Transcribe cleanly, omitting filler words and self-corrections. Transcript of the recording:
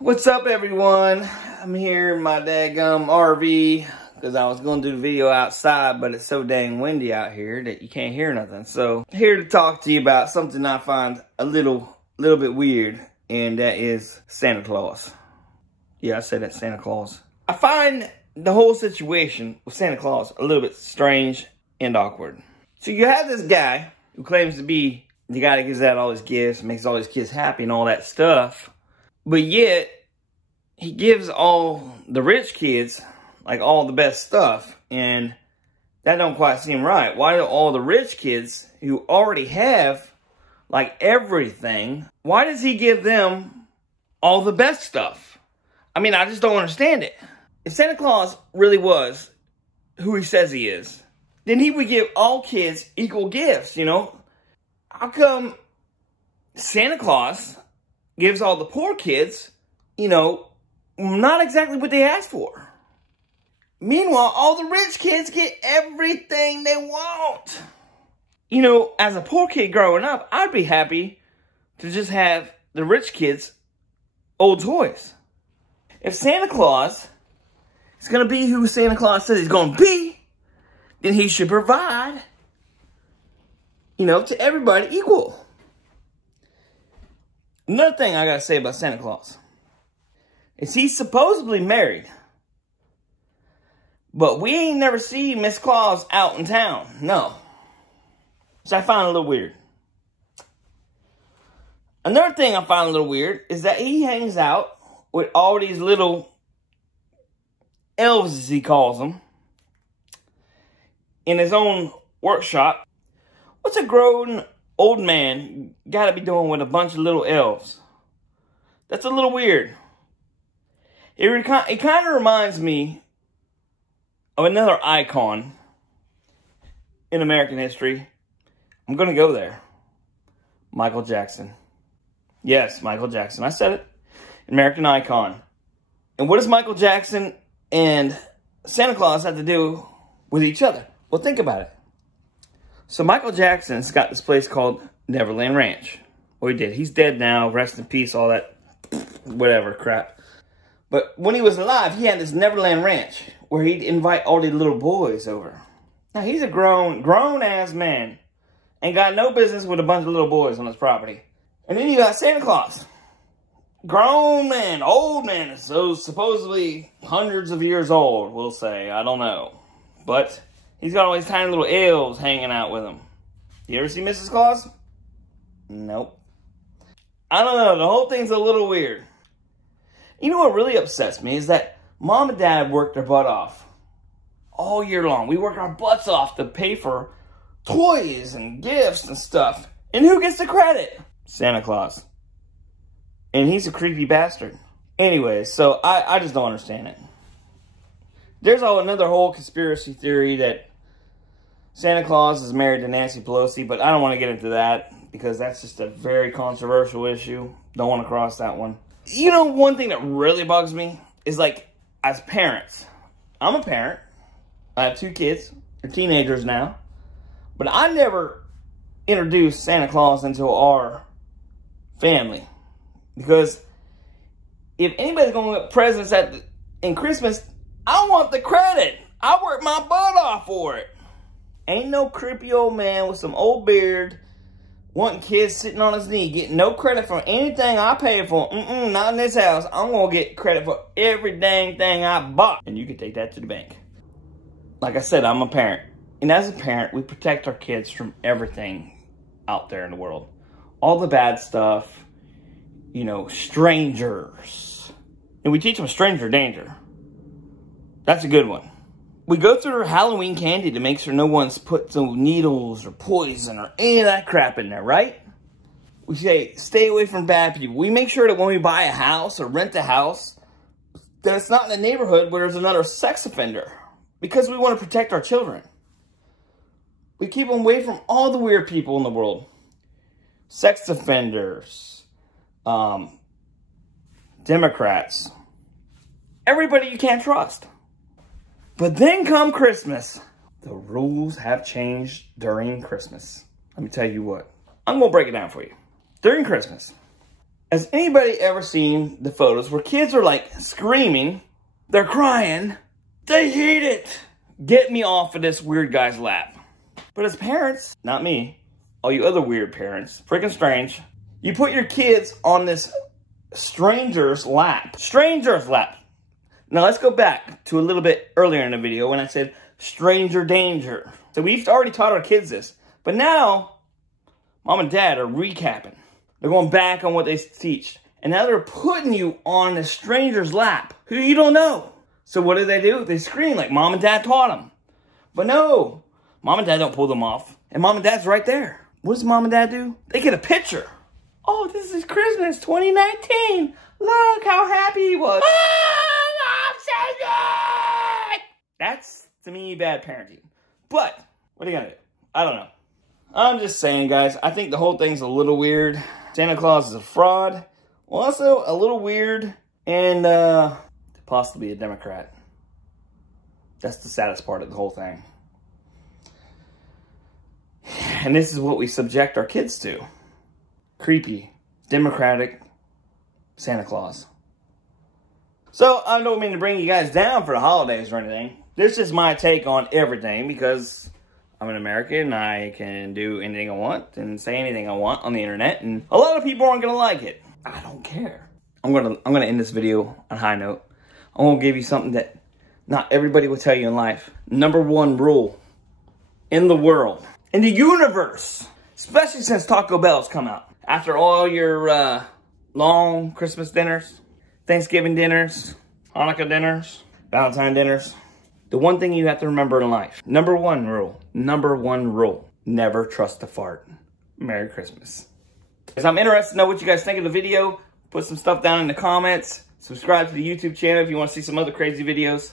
What's up, everyone? I'm here in my daggum RV because I was going to do the video outside, but it's so dang windy out here that you can't hear nothing. So, here to talk to you about something I find a little bit weird, and that is Santa Claus. Yeah, I said that, Santa Claus. I find the whole situation with Santa Claus a little bit strange and awkward. So, you have this guy who claims to be the guy that gives out all his gifts, makes all his kids happy and all that stuff. But yet, he gives all the rich kids, like, all the best stuff. And that don't quite seem right. Why do all the rich kids who already have, like, everything, why does he give them all the best stuff? I mean, I just don't understand it. If Santa Claus really was who he says he is, then he would give all kids equal gifts, you know? How come Santa Claus gives all the poor kids, you know, not exactly what they asked for? Meanwhile, all the rich kids get everything they want. You know, as a poor kid growing up, I'd be happy to just have the rich kids' old toys. If Santa Claus is going to be who Santa Claus says he's going to be, then he should provide, you know, to everybody equal. Another thing I gotta say about Santa Claus is he's supposedly married, but we ain't never seen Miss Claus out in town, no. Which I find a little weird. Another thing I find a little weird is that he hangs out with all these little elves, as he calls them, in his own workshop. What's a grown old man gotta be doing with a bunch of little elves? That's a little weird. It kind of reminds me of another icon in American history. I'm gonna go there. Michael Jackson. Yes, Michael Jackson. I said it. American icon. And what does Michael Jackson and Santa Claus have to do with each other? Well, think about it. So Michael Jackson's got this place called Neverland Ranch. Well, he did. He's dead now. Rest in peace, all that whatever crap. But when he was alive, he had this Neverland Ranch where he'd invite all the little boys over. Now, he's a grown-ass man. Ain't got no business with a bunch of little boys on his property. And then you got Santa Claus. Grown man, old man, so supposedly hundreds of years old, we'll say. I don't know. But he's got all these tiny little elves hanging out with him. You ever see Mrs. Claus? Nope. I don't know. The whole thing's a little weird. You know what really upsets me is that Mom and Dad worked their butt off all year long. We worked our butts off to pay for toys and gifts and stuff. And who gets the credit? Santa Claus. And he's a creepy bastard. Anyway, so I just don't understand it. There's another whole conspiracy theory that Santa Claus is married to Nancy Pelosi, but I don't want to get into that because that's just a very controversial issue. Don't want to cross that one. You know, one thing that really bugs me is, like, as parents. I'm a parent. I have 2 kids. They're teenagers now. But I never introduced Santa Claus into our family. Because if anybody's going to get presents in Christmas, I want the credit. I worked my butt off for it. Ain't no creepy old man with some old beard wanting kids sitting on his knee getting no credit for anything I paid for. Not in this house. I'm going to get credit for every dang thing I bought. And you can take that to the bank. Like I said, I'm a parent. And as a parent, we protect our kids from everything out there in the world. All the bad stuff. You know, strangers. And we teach them stranger danger. That's a good one. We go through our Halloween candy to make sure no one's put some needles or poison or any of that crap in there, right? We say, stay away from bad people. We make sure that when we buy a house or rent a house, that it's not in a neighborhood where there's another sex offender. Because we want to protect our children. We keep them away from all the weird people in the world. Sex offenders. Democrats. Everybody you can't trust. But then come Christmas. The rules have changed during Christmas. Let me tell you what. I'm going to break it down for you. During Christmas, Has anybody ever seen the photos where kids are like screaming, they're crying, they hate it? Get me off of this weird guy's lap. But as parents, not me, all you other weird parents, freaking strange, you put your kids on this stranger's lap. Stranger's lap. Now let's go back to a little bit earlier in the video when I said stranger danger. So we've already taught our kids this, but now mom and dad are recapping. They're going back on what they teach. And now they're putting you on a stranger's lap who you don't know. So what do? They scream like mom and dad taught them. But no, mom and dad don't pull them off. And mom and dad's right there. What does mom and dad do? They get a picture. Oh, this is Christmas 2019. Look how happy he was. Oh, I'm so good. That's, to me, bad parenting. But, what are you going to do? I don't know. I'm just saying, guys, I think the whole thing's a little weird. Santa Claus is a fraud. Also, a little weird. And, possibly a Democrat. That's the saddest part of the whole thing. And this is what we subject our kids to. Creepy, Democratic Santa Claus. So, I don't mean to bring you guys down for the holidays or anything. This is my take on everything because I'm an American. I can do anything I want and say anything I want on the internet. And a lot of people aren't going to like it. I don't care. I'm gonna end this video on a high note. I'm going to give you something that not everybody will tell you in life. #1 rule in the world, in the universe, especially since Taco Bell's come out. After all your long Christmas dinners, Thanksgiving dinners, Hanukkah dinners, Valentine dinners, the one thing you have to remember in life, #1 rule, never trust a fart. Merry Christmas. Because I'm interested to know what you guys think of the video. Put some stuff down in the comments. Subscribe to the YouTube channel if you want to see some other crazy videos.